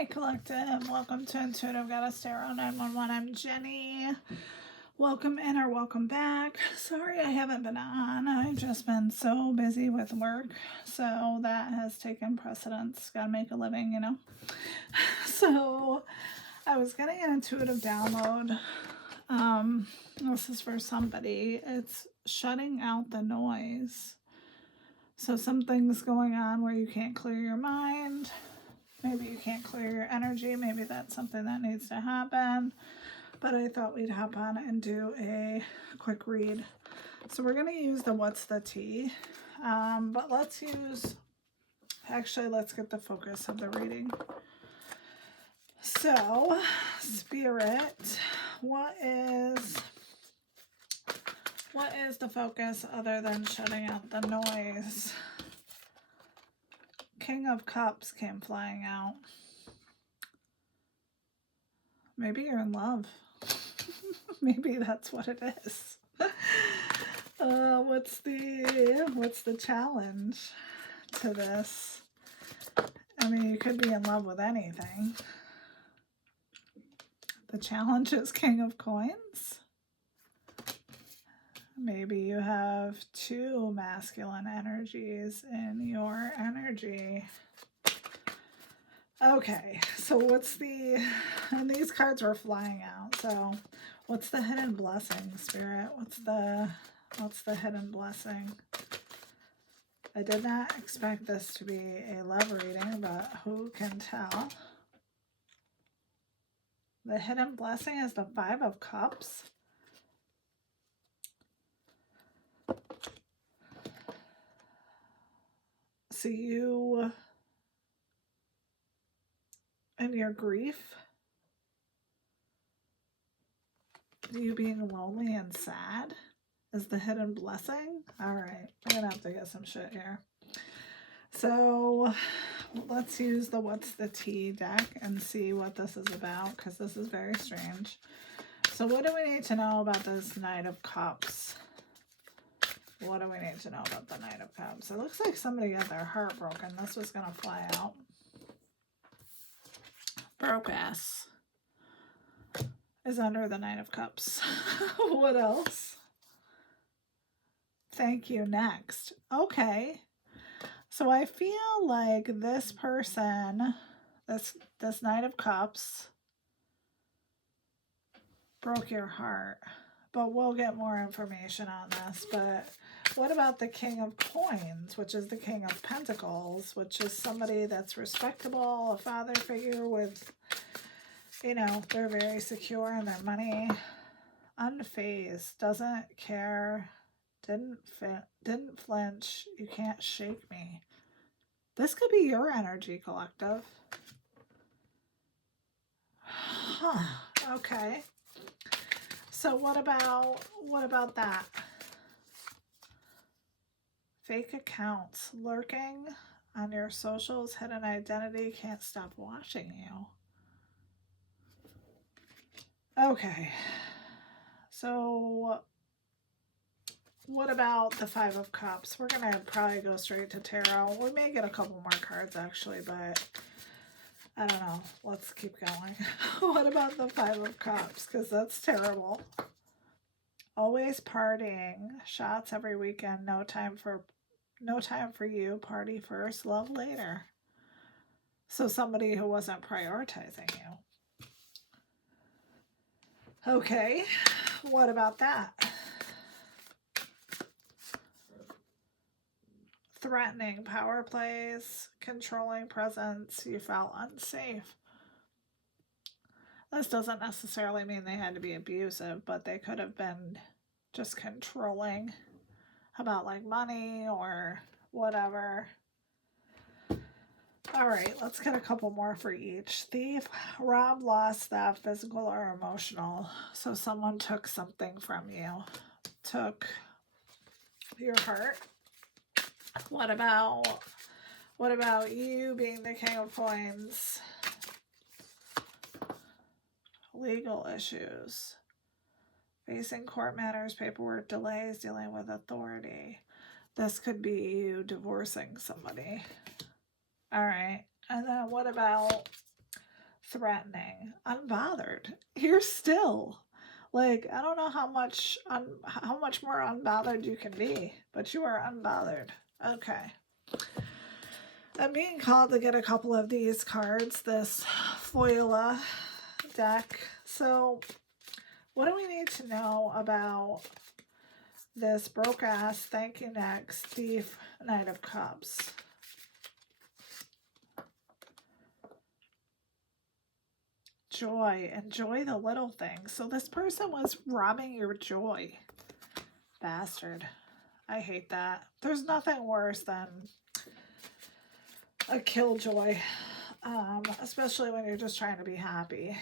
Hi, Collective. Welcome to Intuitive Goddess Tarot 911. I'm Jenny. Welcome in or welcome back. Sorry I haven't been on. I've just been so busy with work, so that has taken precedence. Gotta make a living, you know. So I was getting an intuitive download. This is for somebody. It's shutting out the noise. So something's going on where you can't clear your mind. Maybe you can't clear your energy. Maybe that's something that needs to happen. But I thought we'd hop on and do a quick read. So we're going to use the What's the Tea. But let's get the focus of the reading. So, Spirit, what is the focus other than shutting out the noise? King of Cups came flying out. Maybe you're in love. Maybe that's what it is. What's the challenge to this? I mean, you could be in love with anything. The challenge is King of Coins. Maybe you have two masculine energies in your energy. Okay, so and these cards were flying out, so what's the hidden blessing, Spirit? What's the hidden blessing? I did not expect this to be a love reading, but who can tell? The hidden blessing is the Five of Cups. So you, in your grief, you being lonely and sad is the hidden blessing. All right, I'm gonna have to get some shit here. So let's use the What's the Tea deck and see what this is about, because this is very strange. So what do we need to know about this Knight of Cups? What do we need to know about the Knight of Cups? It looks like somebody got their heart broken. This was going to fly out. Broke ass is under the Knight of Cups. What else? Thank you. Next. Okay. So I feel like this person, this Knight of Cups, broke your heart. But we'll get more information on this. But what about the King of Coins, which is the King of Pentacles, which is somebody that's respectable, a father figure with, you know, they're very secure in their money, unfazed, doesn't care, didn't flinch, you can't shake me. This could be your energy, Collective. Huh. Okay. So what about that? Fake accounts lurking on your socials, hidden identity, can't stop watching you. Okay. So what about the Five of Cups? We're going to probably go straight to tarot. We may get a couple more cards actually, but I don't know. Let's keep going. What about the Five of Cups? Because that's terrible. Always partying. Shots every weekend. No time for you. Party first, love later. So somebody who wasn't prioritizing you. Okay. What about that? Threatening power plays, controlling presence, you felt unsafe. This doesn't necessarily mean they had to be abusive, but they could have been just controlling about like money or whatever. All right, let's get a couple more for each. Thief, rob, loss, theft, physical or emotional. So someone took something from you, took your heart. What about you being the King of Coins? Legal issues. Facing court matters, paperwork delays, dealing with authority. This could be you divorcing somebody. All right. And then what about threatening, unbothered. You're still like, I don't know how much more unbothered you can be, but you are unbothered. Okay. I'm being called to get a couple of these cards, this Foila deck. So, what do we need to know about this broke ass, thank you next, thief, Knight of Cups? Joy. Enjoy the little things. So this person was robbing your joy. Bastard. I hate that. There's nothing worse than a killjoy, especially when you're just trying to be happy.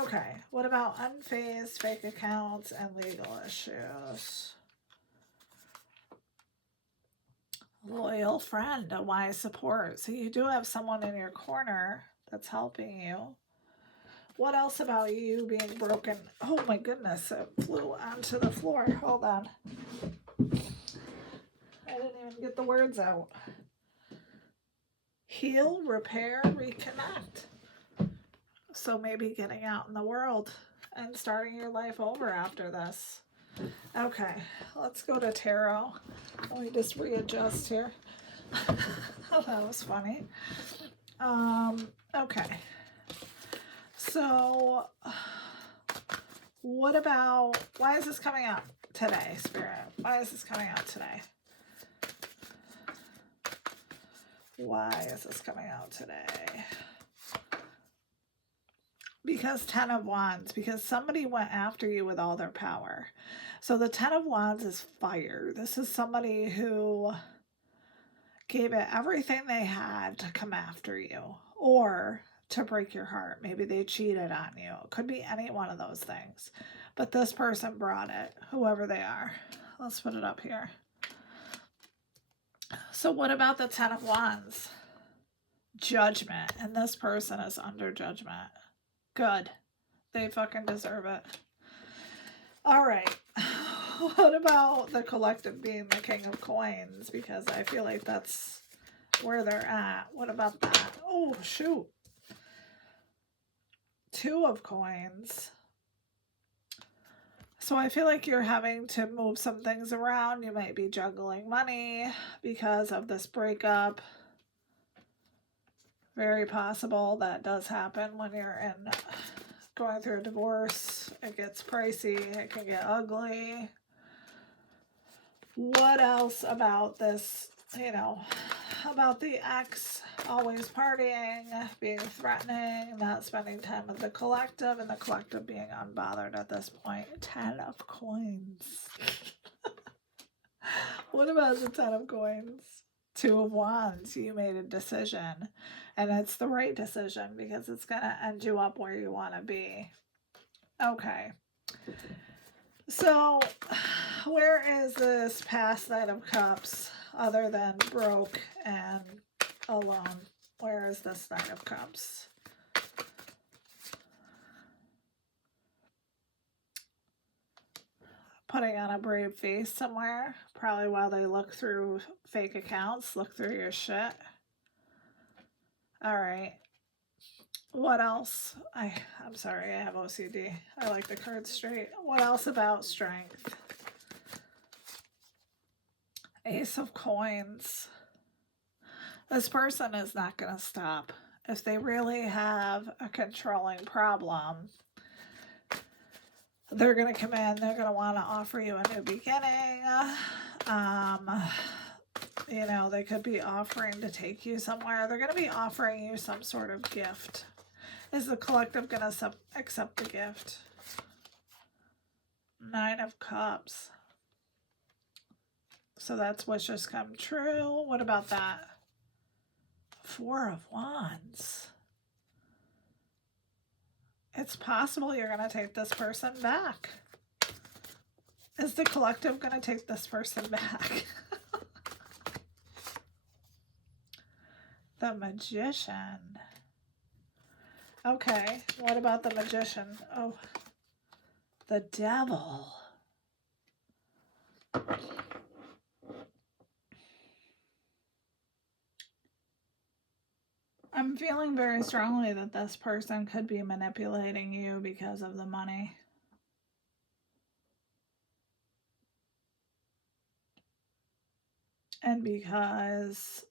Okay, what about unfazed, fake accounts, and legal issues? Loyal friend, a wise support. So you do have someone in your corner that's helping you. What else about you being broken? Oh my goodness, it flew onto the floor. Hold on. I didn't even get the words out. Heal, repair, reconnect. So maybe getting out in the world and starting your life over after this. Okay, let's go to tarot. Let me just readjust here. Oh, that was funny. Okay. So, what about, why is this coming out today, Spirit? Why is this coming out today? Why is this coming out today? Because 10 of Wands, because somebody went after you with all their power. So the 10 of Wands is fire. This is somebody who gave it everything they had to come after you or to break your heart. Maybe they cheated on you. It could be any one of those things. But this person brought it, whoever they are. Let's put it up here. So what about the 10 of Wands? Judgment. And this person is under judgment. Good. They fucking deserve it. All right. What about the collective being the King of Coins? Because I feel like that's where they're at. What about that? Oh, shoot. 2 of Coins. So I feel like you're having to move some things around. You might be juggling money because of this breakup. Very possible that does happen when you're in going through a divorce. It gets pricey. It can get ugly. What else about this, about the ex always partying, being threatening, not spending time with the collective, and the collective being unbothered at this point? 10 of Coins. What about the 10 of Coins? 2 of Wands. You made a decision, and it's the right decision because it's going to end you up where you want to be. Okay. So, where is this past Knight of Cups other than broke and alone? Where is this Knight of Cups? Putting on a brave face somewhere, probably while they look through fake accounts, look through your shit. All right. What else? I'm sorry, I have OCD. I like the cards straight. What else about strength? Ace of Coins. This person is not going to stop. If they really have a controlling problem, they're going to come in. They're going to want to offer you a new beginning. They could be offering to take you somewhere. They're going to be offering you some sort of gift. Is the collective going to accept the gift? 9 of Cups. So that's wishes come true. What about that? 4 of Wands. It's possible you're going to take this person back. Is the collective going to take this person back? The Magician. Okay, what about the Magician? Oh, the Devil. I'm feeling very strongly that this person could be manipulating you because of the money. And because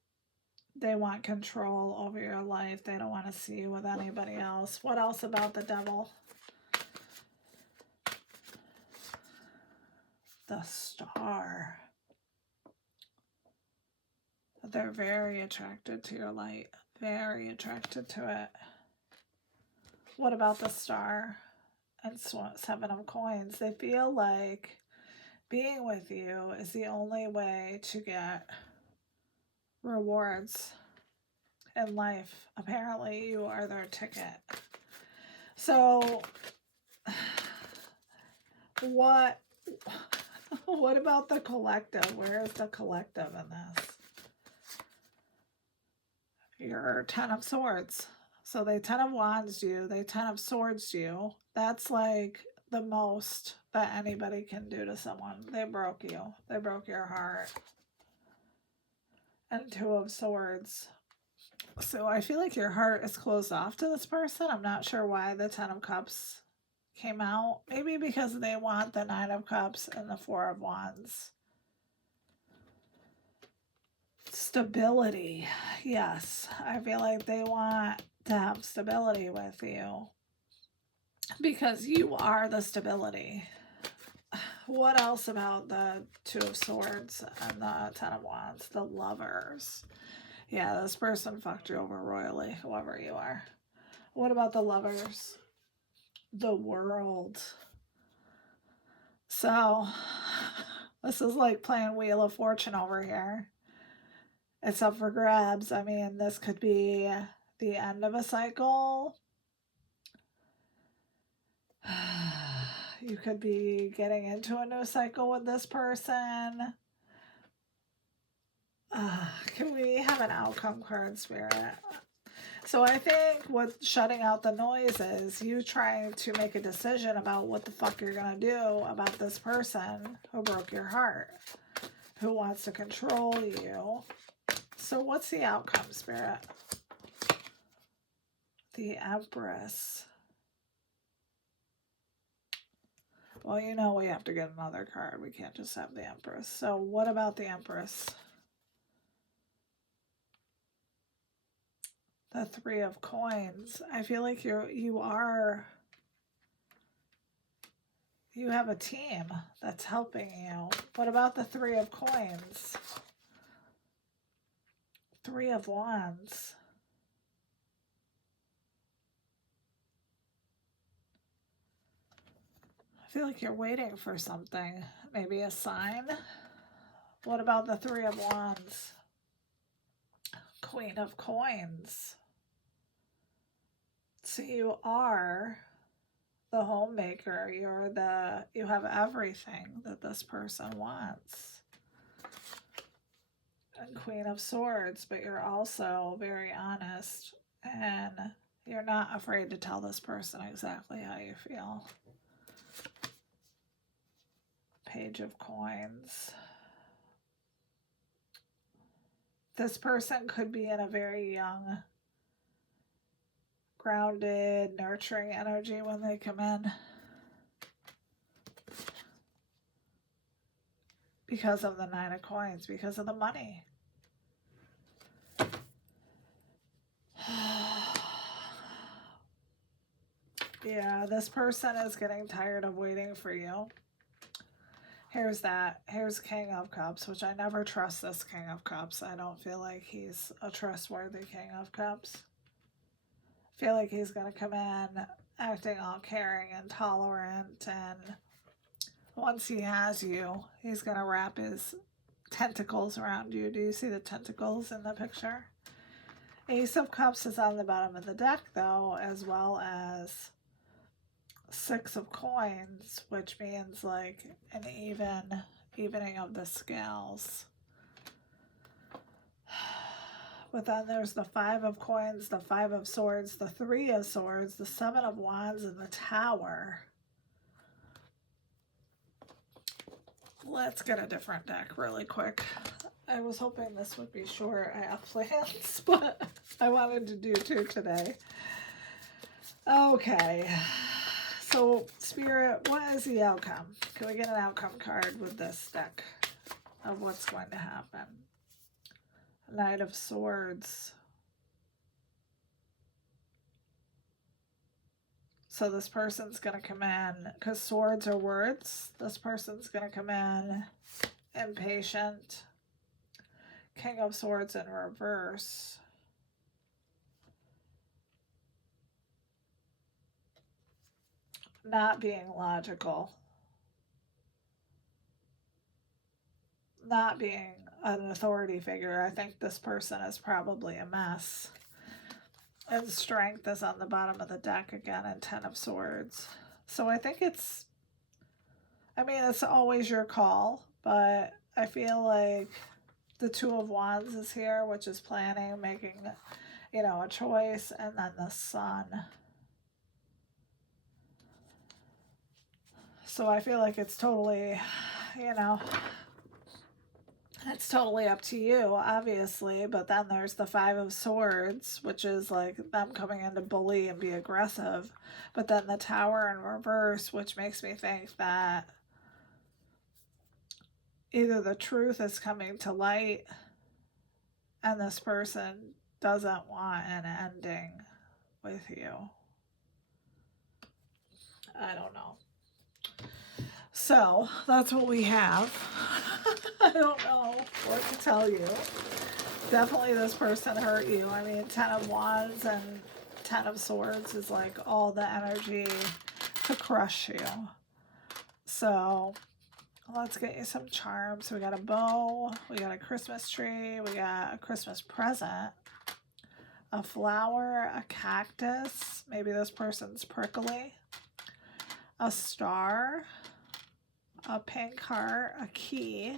they want control over your life. They don't want to see you with anybody else. What else about the devil? The Star. They're very attracted to your light. Very attracted to it. What about the Star and Seven of Coins? They feel like being with you is the only way to get rewards in life. Apparently, you are their ticket. So, what about the collective? Where is the collective in this? Your Ten of Swords. So they Ten of Wands you, they Ten of Swords you. That's like the most that anybody can do to someone. They broke you. They broke your heart. And Two of Swords. So I feel like your heart is closed off to this person. I'm not sure why the Ten of Cups came out. Maybe because they want the Nine of Cups and the Four of Wands. Stability. Yes, I feel like they want to have stability with you because you are the stability. What else about the Two of Swords and the Ten of Wands? The Lovers. Yeah, this person fucked you over royally, whoever you are. What about the Lovers? The World. So, this is like playing Wheel of Fortune over here. It's up for grabs. I mean, this could be the end of a cycle. You could be getting into a new cycle with this person. Can we have an outcome card, Spirit? So I think what shutting out the noise is you trying to make a decision about what the fuck you're going to do about this person who broke your heart, who wants to control you. So what's the outcome, Spirit? The Empress. Well, you know we have to get another card. We can't just have the Empress. So what about the Empress? The Three of Coins. I feel like you have a team that's helping you. What about the Three of Coins? Three of Wands. I feel like you're waiting for something. Maybe a sign? What about the Three of Wands? Queen of Coins. So you are the homemaker. You have everything that this person wants. And Queen of Swords, but you're also very honest and you're not afraid to tell this person exactly how you feel. Page of Coins. This person could be in a very young, grounded, nurturing energy when they come in. Because of the Nine of Coins, because of the money. Yeah, this person is getting tired of waiting for you. Here's King of Cups, which I never trust this King of Cups. I don't feel like he's a trustworthy King of Cups. I feel like he's going to come in acting all caring and tolerant, and once he has you, he's going to wrap his tentacles around you. Do you see the tentacles in the picture? Ace of Cups is on the bottom of the deck, though, as well as Six of Coins, which means like an evening of the scales. But then there's the Five of Coins, the Five of Swords, the Three of Swords, the Seven of Wands, and the Tower. Let's get a different deck really quick. I was hoping this would be short. I have plans, but I wanted to do 2 today. Okay. So, Spirit, what is the outcome? Can we get an outcome card with this deck of what's going to happen? Knight of Swords. So this person's going to come in, because swords are words, this person's going to come in impatient. King of Swords in reverse. Not being logical. Not being an authority figure. I think this person is probably a mess. And Strength is on the bottom of the deck again, and 10 of Swords. So I think it's, I mean, it's always your call, but I feel like the 2 of Wands is here, which is planning, making, you know, a choice, and then the Sun. So I feel like it's totally, you know, it's totally up to you, obviously, but then there's the 5 of Swords, which is like them coming in to bully and be aggressive. But then the Tower in reverse, which makes me think that either the truth is coming to light and this person doesn't want an ending with you. I don't know. So that's what we have. I don't know what to tell you. Definitely this person hurt you. I mean, 10 of Wands and 10 of Swords is like all the energy to crush you. So let's get you some charms. We got a bow, we got a Christmas tree, we got a Christmas present, a flower, a cactus, maybe this person's prickly, a star, a pink heart, a key.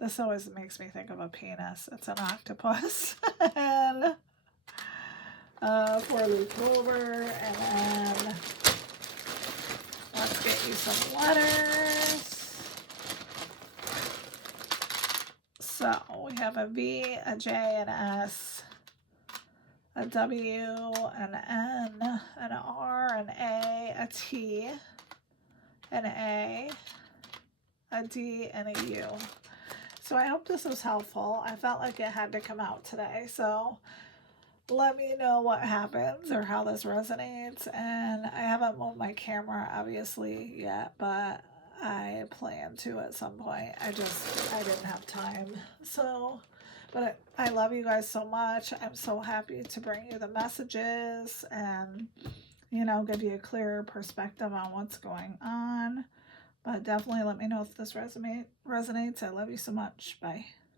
This always makes me think of a penis. It's an octopus. And 4-leaf clover. And then let's get you some letters. So we have a V, a J, an S, a W, an N, an R, an A, a T, an A, D, and a U. So I hope this was helpful. I felt like it had to come out today. So let me know what happens or how this resonates. And I haven't moved my camera obviously yet, but I plan to at some point. I didn't have time. So, but I love you guys so much. I'm so happy to bring you the messages and, you know, give you a clearer perspective on what's going on. But definitely let me know if this resonates. I love you so much. Bye.